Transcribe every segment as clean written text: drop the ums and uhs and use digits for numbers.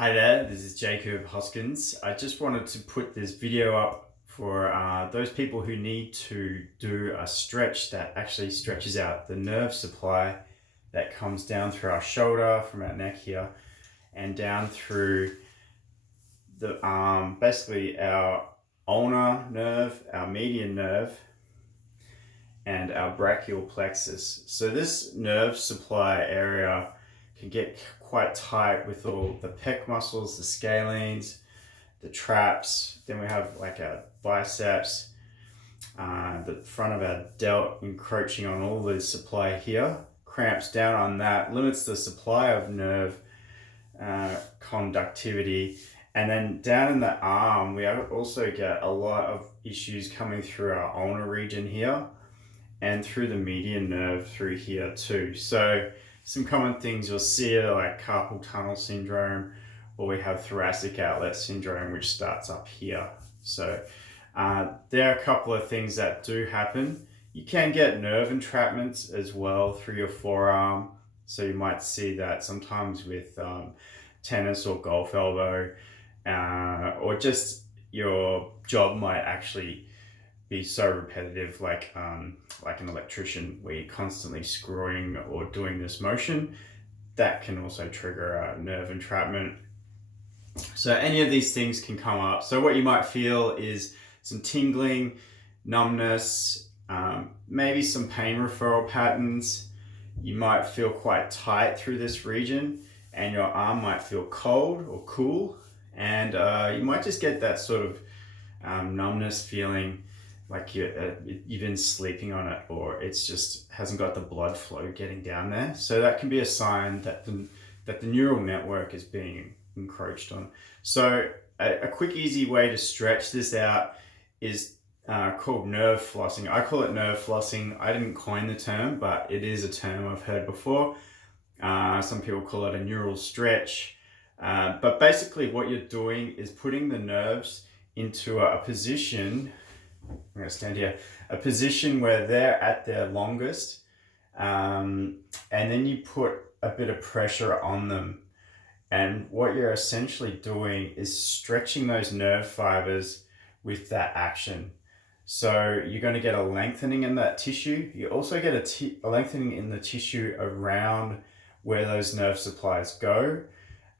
Hi there, this is Jacob Hoskins. I just wanted to put this video up for those people who need to do a stretch that actually stretches out the nerve supply that comes down through our shoulder, from our neck here, and down through the basically our ulnar nerve, our median nerve, and our brachial plexus. So this nerve supply area can get quite tight with all the pec muscles, the scalenes, the traps. Then we have like our biceps, the front of our delt encroaching on all the supply here. Cramps down on that, limits the supply of nerve conductivity. And then down in the arm, we also get a lot of issues coming through our ulnar region here and through the median nerve through here too. So some common things you'll see are like carpal tunnel syndrome, or we have thoracic outlet syndrome, which starts up here. So there are a couple of things that do happen. You can get nerve entrapments as well through your forearm. So you might see that sometimes with tennis or golf elbow, or just your job might actually be so repetitive, like an electrician, where you're constantly screwing or doing this motion. That can also trigger a nerve entrapment. So any of these things can come up. So what you might feel is some tingling, numbness, maybe some pain referral patterns. You might feel quite tight through this region, and your arm might feel cold or cool, and you might just get that sort of numbness feeling, like you've been sleeping on it, or it's just hasn't got the blood flow getting down there. So that can be a sign that the neural network is being encroached on. So a quick, easy way to stretch this out is called nerve flossing. I call it nerve flossing. I didn't coin the term, but it is a term I've heard before. Some people call it a neural stretch. But basically what you're doing is putting the nerves into a position. I'm going to stand here, a position where they're at their longest, and then you put a bit of pressure on them. And what you're essentially doing is stretching those nerve fibers with that action. So you're going to get a lengthening in that tissue. You also get a lengthening in the tissue around where those nerve supplies go.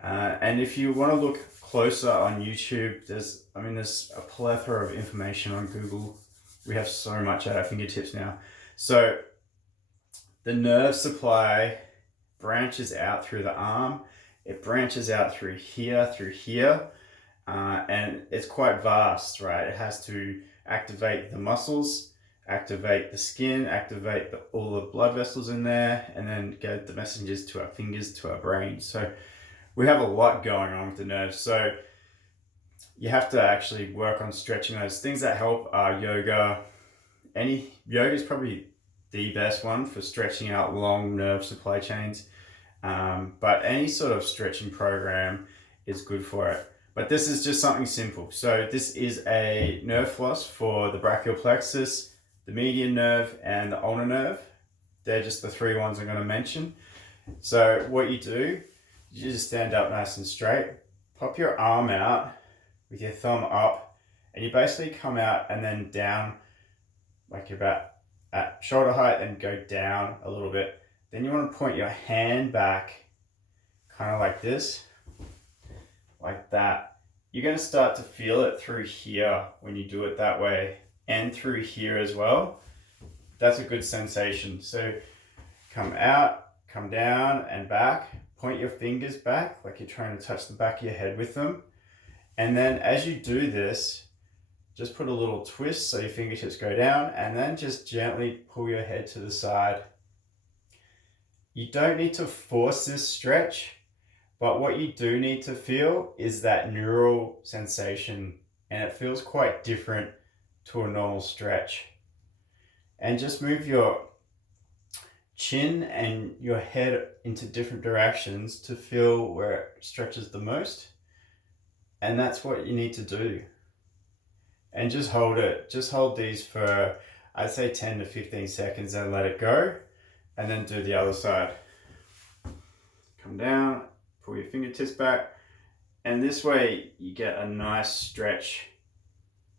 And if you want to look closer on YouTube, there's a plethora of information on Google. We have so much at our fingertips now. So the nerve supply branches out through the arm. It branches out through here, and it's quite vast, right? It has to activate the muscles, activate the skin, activate all the blood vessels in there, and then get the messages to our fingers, to our brain. So we have a lot going on with the nerves. So you have to actually work on stretching those. Things that help are yoga. Yoga is probably the best one for stretching out long nerve supply chains. But any sort of stretching program is good for it. But this is just something simple. So this is a nerve floss for the brachial plexus, the median nerve, and the ulnar nerve. They're just the three ones I'm going to mention. So what you do, you just stand up nice and straight, pop your arm out with your thumb up, and you basically come out and then down, like you're about at shoulder height, and go down a little bit. Then you want to point your hand back, kind of like this, like that. You're going to start to feel it through here when you do it that way, and through here as well. That's a good sensation. So come out, come down and back. Point your fingers back like you're trying to touch the back of your head with them. And then as you do this, just put a little twist so your fingertips go down, and then just gently pull your head to the side. You don't need to force this stretch, but what you do need to feel is that neural sensation, and it feels quite different to a normal stretch. And just move your chin and your head into different directions to feel where it stretches the most. And that's what you need to do. And just hold it. Just hold these for, I'd say 10 to 15 seconds, and let it go. And then do the other side. Come down, pull your fingertips back, And this way you get a nice stretch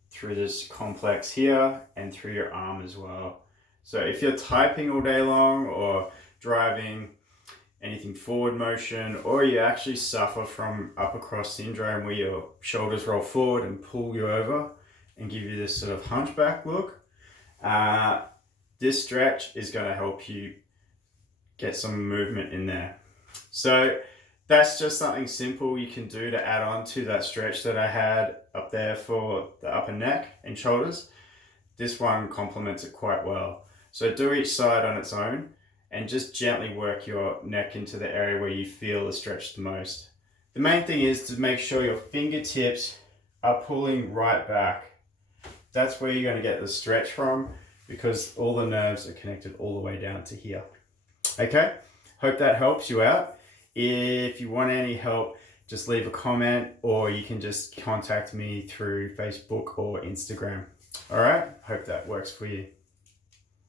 through this complex here and through your arm as well. So if you're typing all day long or driving, anything forward motion, or you actually suffer from upper cross syndrome where your shoulders roll forward and pull you over and give you this sort of hunchback look, this stretch is going to help you get some movement in there. So that's just something simple you can do to add on to that stretch that I had up there for the upper neck and shoulders. This one complements it quite well. So do each side on its own and just gently work your neck into the area where you feel the stretch the most. The main thing is to make sure your fingertips are pulling right back. That's where you're going to get the stretch from, because all the nerves are connected all the way down to here. Okay, hope that helps you out. If you want any help, just leave a comment, or you can just contact me through Facebook or Instagram. All right, hope that works for you.